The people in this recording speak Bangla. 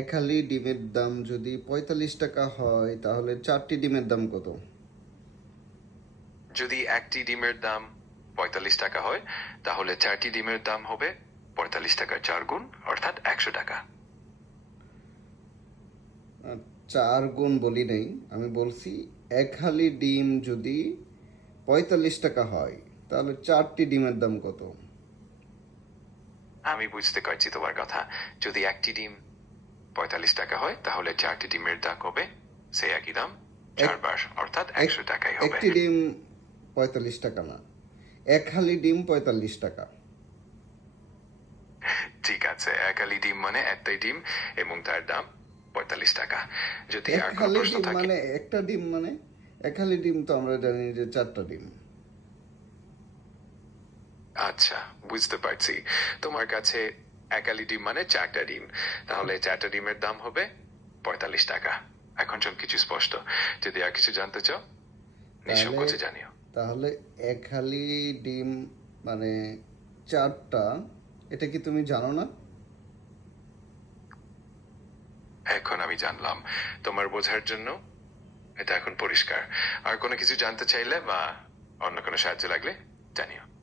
এক হালি ডিমের দাম যদি পঁয়তাল্লিশ টাকা হয় তাহলে চারটি ডিমের দাম কত? যদি একটি ডিমের দাম পঁয়তাল্লিশ টাকা হয় তাহলে চারটি ডিমের দাম হবে পঁয়তাল্লিশ টাকার চার গুণ অর্থাৎ একশো টাকা। চার গুণ বলি নাই আমি বলছি এক হালি ডিম যদি পঁয়তাল্লিশ টাকা হয় তাহলে চারটি ডিমের দাম কত? আমি বুঝতে পারছি তোমার কথা। যদি একটি ডিম পঁয়তাল্লিশ টাকা হয় তাহলে চারটি ডিমের দাম হবে। সেই একই দাম। চারবার অর্থাৎ এক- একশো টাকাই হবে। একটি ডিম পঁয়তাল্লিশ টাকা না। এক হালি ডিম পঁয়তাল্লিশ টাকা। ঠিক আছে এক আলি ডিম মানে একটাই ডিম এবং তার দাম পঁয়তাল্লিশ টাকা। যদি আর কোনো হালি প্রশ্ন থাকে? মানে একটা ডিম মানে এক হালি ডিম তো আমরা জানি যে চারটা ডিম। আচ্ছা বুঝতে পারছি। তোমার কাছে এক আলি ডিম মানে চারটা ডিম তাহলে চারটা ডিমের দাম হবে পঁয়তাল্লিশ টাকা। এখন সব কিছু স্পষ্ট। যদি আর কিছু জানতে চাও নিঃসংকোচে জানিও। তাহলে এক হালি ডিম মানে চারটা এটা কি তুমি জানো না? এখন আমি জানলাম। তোমার বোঝার জন্য এটা এখন পরিষ্কার। আর কোনো কিছু জানতে চাইলে বা অন্য কোনো সাহায্য লাগলে জানিও।